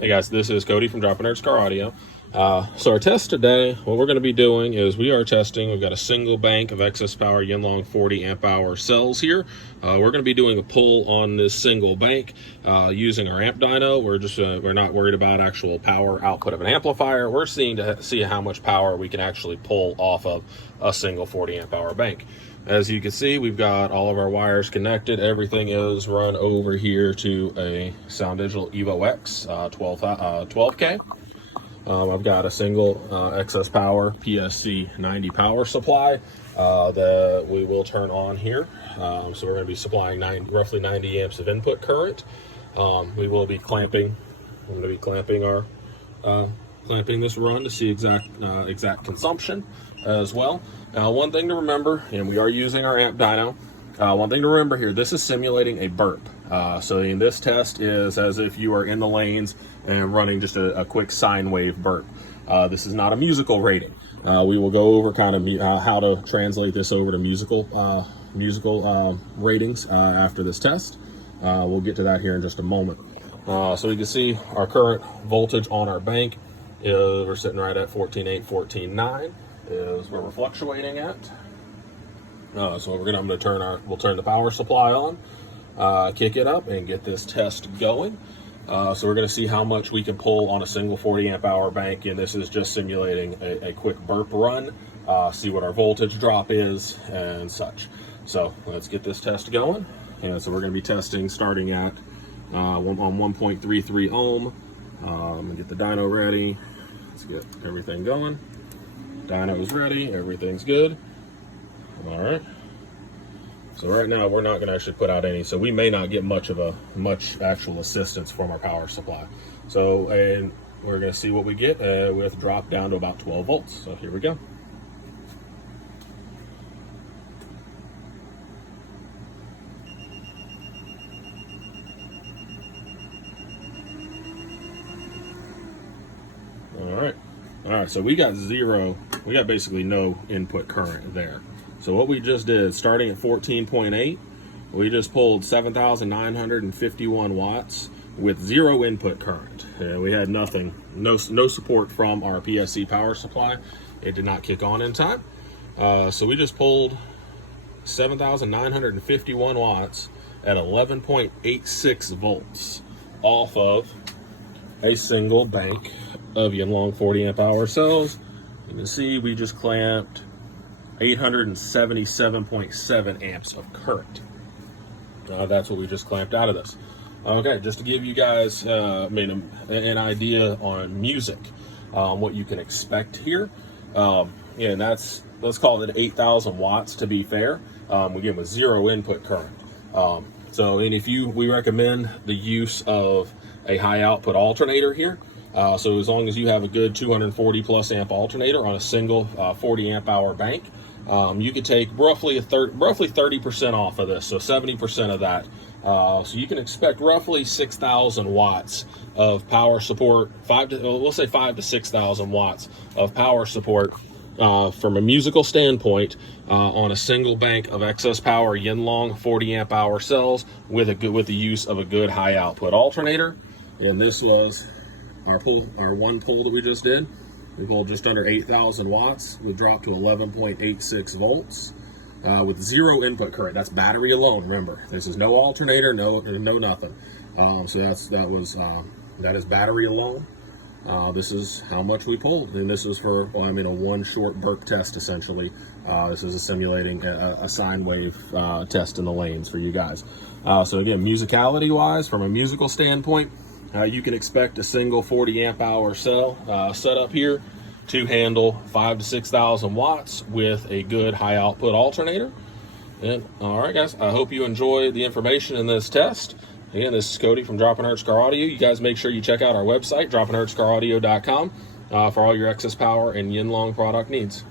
Hey guys, this is Cody from Dropping Nerds Car Audio. So our test today, what we're going to be doing is we are testing, we've got a single bank of excess power Yinlong 40 amp hour cells here. We're going to be doing a pull on this single bank using our amp dyno. We're not worried about actual power output of an amplifier. We're seeing to see how much power we can actually pull off of a single 40 amp hour bank. As you can see, we've got all of our wires connected. Everything is run over here to a SounDigital EVO X 12K. I've got a single excess power PSC 90 power supply that we will turn on here. So we're going to be supplying roughly 90 amps of input current. We will be clamping. I'm going to be clamping clamping this run to see exact consumption as well. Now, one thing to remember, and we are using our amp dyno. One thing to remember here, this is simulating a burp. So in this test is as if you are in the lanes and running just a quick sine wave burp. This is not a musical rating. We will go over kind of how to translate this over to musical ratings after this test. We'll get to that here in just a moment. So you can see our current voltage on our bank is we're sitting right at 14.8, 14.9 is where we're fluctuating at. So we'll turn the power supply on, kick it up, and get this test going. So we're going to see how much we can pull on a single 40 amp hour bank, and this is just simulating a quick burp run. See what our voltage drop is and such. So let's get this test going. And so we're going to be testing starting at on 1.33 ohm. I'm going to get the dyno ready. Let's get everything going. Dyno is ready. Everything's good. All right. So right now we're not going to actually put out any, so we may not get much actual assistance from our power supply. So, and we're going to see what we get with drop down to about 12 volts. So here we go. All right, so we got basically no input current there. So what we just did, starting at 14.8, we just pulled 7,951 watts with zero input current. And we had nothing, no support from our PSC power supply. It did not kick on in time. So we just pulled 7,951 watts at 11.86 volts off of a single bank of Yinlong 40 amp hour cells. You can see we just clamped 877.7 amps of current. That's what we just clamped out of this. Okay, just to give you guys an idea on music, what you can expect here. And let's call it 8,000 watts to be fair. Again, with zero input current. We recommend the use of a high output alternator here. So as long as you have a good 240 plus amp alternator on a single 40 amp hour bank, you could take roughly 30% off of this, so 70% of that. So you can expect roughly 6,000 watts of power support, 5 to 6,000 watts of power support from a musical standpoint on a single bank of excess power Yinlong 40 amp hour cells with the use of a good high output alternator. And this was our one pull that we just did. We pulled just under 8,000 watts with drop to 11.86 volts with zero input current. That's battery alone. Remember, this is no alternator, no nothing. So that is battery alone. This is how much we pulled, and this is for a one short burp test essentially. This is simulating a sine wave test in the lanes for you guys. So again, musicality wise, from a musical standpoint, you can expect a single 40 amp hour cell setup here to handle 5,000 to 6,000 watts with a good high output alternator. And all right, guys, I hope you enjoy the information in this test. Again, this is Cody from Dropping Nerds Car Audio. You guys make sure you check out our website, droppingnerdscaraudio.com, for all your excess power and Yinlong product needs.